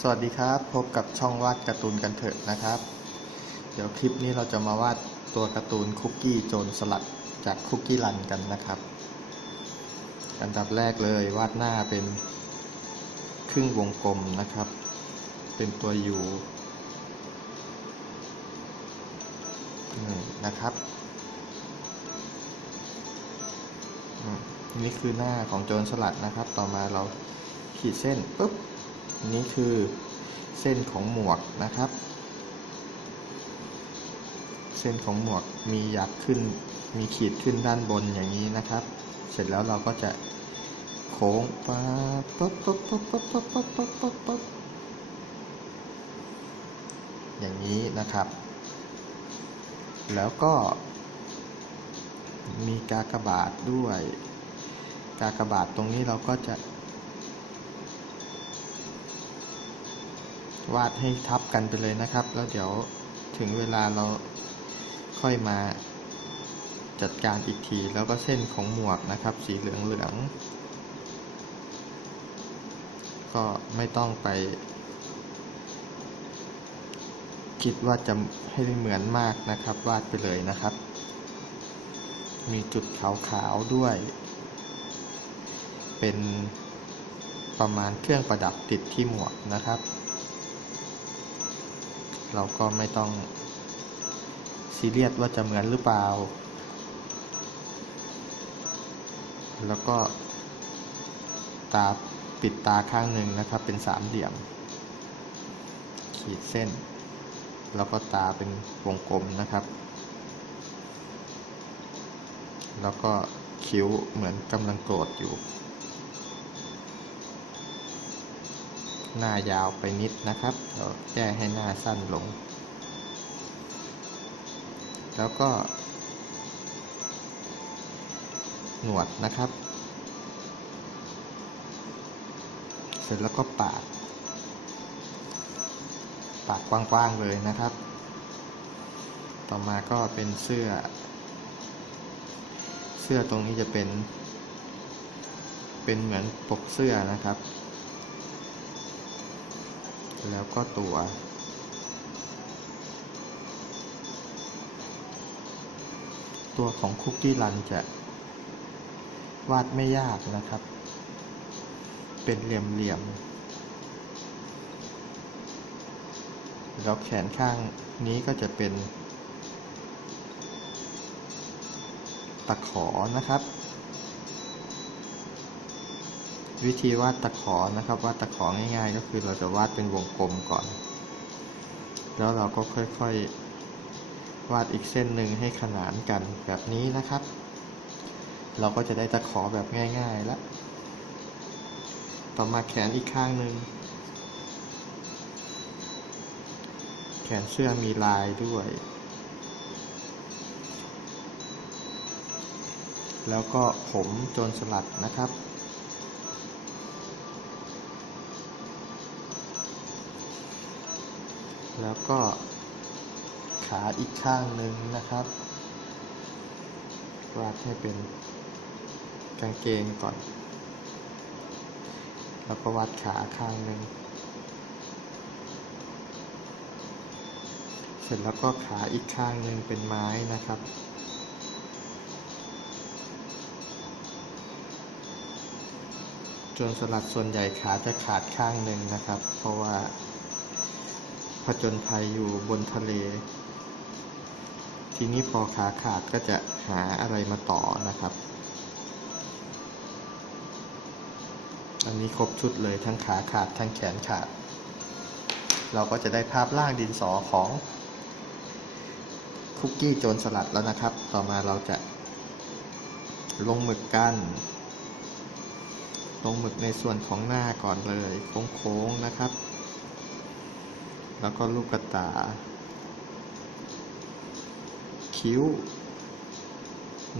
สวัสดีครับ พบกับช่องวาดการ์ตูนกันเถอะนะครับ เดี๋ยวคลิปนี้เราจะมาวาดตัวการ์ตูนคุกกี้โจรสลัดจากคุกกี้รันกันนะครับอันดับแรกเลยวาดหน้าเป็นครึ่งวงกลมนะครับ เป็นตัว U นี่นะครับอืมนี่คือหน้าของโจรสลัดนะครับ ต่อมาเราขีดเส้นปุ๊บ นี่คือเส้นของหมวกนะครับ เส้นของหมวกมียักขึ้น มีขีดขึ้นด้านบนอย่างนี้นะครับ เสร็จแล้วเราก็จะโค้งปั๊บปั๊บปั๊บปั๊บปั๊บปั๊บปั๊บปั๊บปั๊บปั๊บอย่างนี้นะครับ แล้วก็ มีกากบาทด้วย กากบาทตรงนี้เราก็จะ วาดให้ทับกันไปเลยนะครับ แล้วเดี๋ยวถึงเวลาเราค่อยมาจัดการอีกที แล้วก็เส้นของหมวกนะครับ สีเหลืองเหลืองๆก็ไม่ต้องไป คิดว่าจะให้เหมือนมากนะครับ วาดไปเลยนะครับ มีจุดขาวๆด้วย เป็นประมาณเครื่องประดับติดที่หมวกนะครับ เราก็ไม่ต้องซีเรียสว่าจะเหมือนหรือเปล่า แล้วก็ตาปิดตาข้างหนึ่งนะครับ เป็นสามเหลี่ยม ขีดเส้น แล้วก็ตาเป็นวงกลมนะครับ แล้วก็คิ้วเหมือนกำลังโกรธอยู่ หน้ายาวไปนิดนะครับเดี๋ยวแก้ให้หน้าสั้นลง แล้วก็ หนวดนะครับ เสร็จแล้วก็ปาก ปากกว้างๆเลยนะครับ ต่อมาก็เป็นเสื้อ เสื้อตรงนี้จะเป็น เป็นเหมือนปกเสื้อนะครับ แล้วก็ตัว ตัวของคุกกี้รันจะวาดไม่ยากนะครับ เป็นเหลี่ยมๆแล้วแขนข้างนี้ก็จะเป็นตะขอนะครับ วิธีวาดตะขอนะครับวาดตะของ่ายๆ ก็คือเราจะวาดเป็นวงกลมก่อน แล้วเราก็ค่อยๆ วาดอีกเส้นหนึ่งให้ขนานกันแบบนี้นะครับ เราก็จะได้ตะขอแบบง่ายๆแล้วต่อมาแขนอีกข้างหนึ่งแขนเสื้อมีลายด้วย แล้วก็ผมโจรสลัดนะครับ แล้วก็ขาอีกข้างหนึ่งนะครับวาดให้เป็นกางเกงก่อน แล้วก็วาดขาข้างหนึ่ง เสร็จแล้วก็ขาอีกข้างหนึ่งเป็นไม้นะครับจนสลัดส่วนใหญ่ขาจะขาดข้างหนึ่งนะครับ เพราะว่า ผจญภัยอยู่บนทะเล ทีนี้พอขาขาดก็จะหาอะไรมาต่อนะครับ อันนี้ครบชุดเลยทั้งขาขาดทั้งแขนขาด เราก็จะได้ภาพร่างดินสอของคุกกี้โจรสลัดแล้วนะครับ ต่อมาเราจะ ลงหมึกกัน ลงหมึกในส่วนของหน้าก่อนเลย โค้งๆนะครับ แล้วก็ลูกกระตา คิ้ว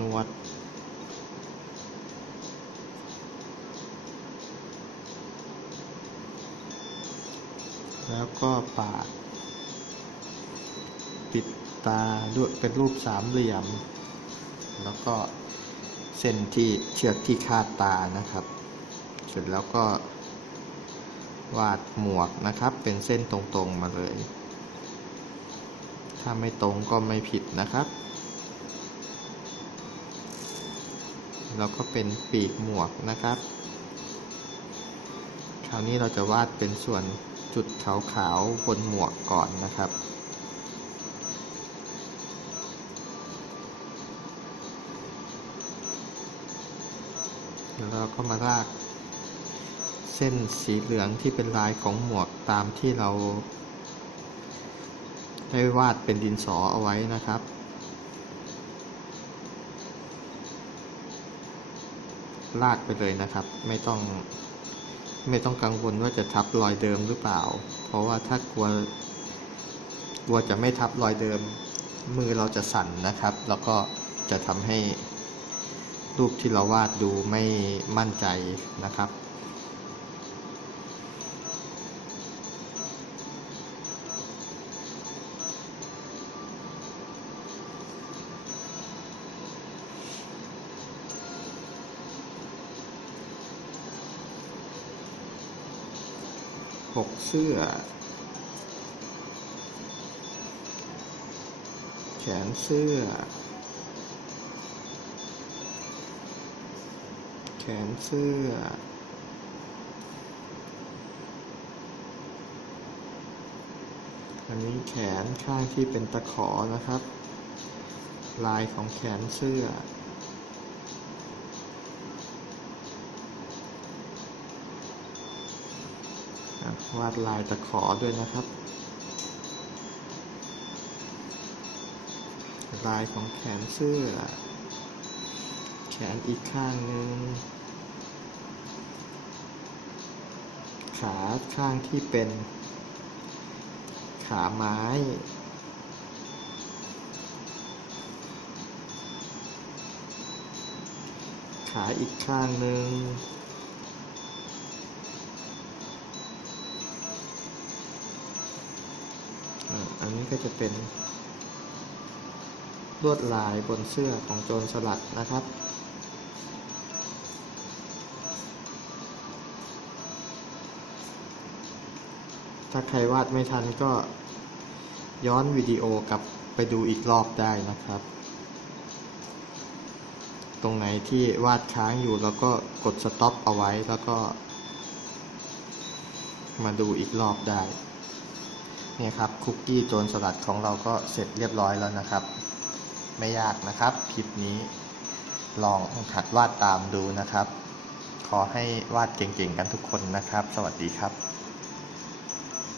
นวด แล้วก็ปาก ปิดตาด้วยเป็นรูปสามเหลี่ยม แล้วก็เส้นที่เชือกที่คาดตานะครับ เสร็จแล้วก็ วาดหมวกนะครับ เป็นเส้นตรงๆมาเลย ถ้าไม่ตรงก็ไม่ผิดนะครับ แล้วก็เป็นปีกหมวกนะครับ คราวนี้เราจะวาดเป็นส่วนจุดขาวๆบนหมวกก่อนนะครับแล้วเราก็มาลาก เส้นสีเหลืองที่เป็นลายของหมวกตามที่เรา ได้วาดเป็นดินสอเอาไว้นะครับ ลากไปเลยนะครับ ไม่ต้องไม่ต้องกังวลว่าจะทับรอยเดิมหรือเปล่า เพราะว่าถ้ากลัวกลัวจะไม่ทับรอยเดิม มือเราจะสั่นนะครับ แล้วก็จะทำให้รูปที่เราวาดดูไม่มั่นใจนะครับ ปกเสื้อ แขนเสื้อ แขนเสื้อ อันนี้แขนข้างที่เป็นตะขอนะครับ ลายของแขนเสื้อ วาดลายตะขอด้วยนะครับ ลายของแขนเสื้อ แขนอีกข้างหนึ่งขาข้างที่เป็น ขาไม้ขาอีกข้างหนึ่ง อันนี้ก็จะเป็น ลวดลายบนเสื้อของโจรสลัดนะครับ ถ้าใครวาดไม่ทันก็ย้อนวิดีโอกลับไปดูอีกรอบได้นะครับ ตรงไหนที่วาดค้างอยู่แล้วก็กดสต็อปเอาไว้แล้วก็ มาดูอีกรอบได้ นี่ครับคุกกี้โจรสลัดของเราก็เสร็จเรียบร้อยแล้วนะครับ ไม่ยากนะครับคลิปนี้ลองหัดวาดตามดูนะครับ ขอให้วาดเก่งๆกันทุกคนนะครับ สวัสดีครับ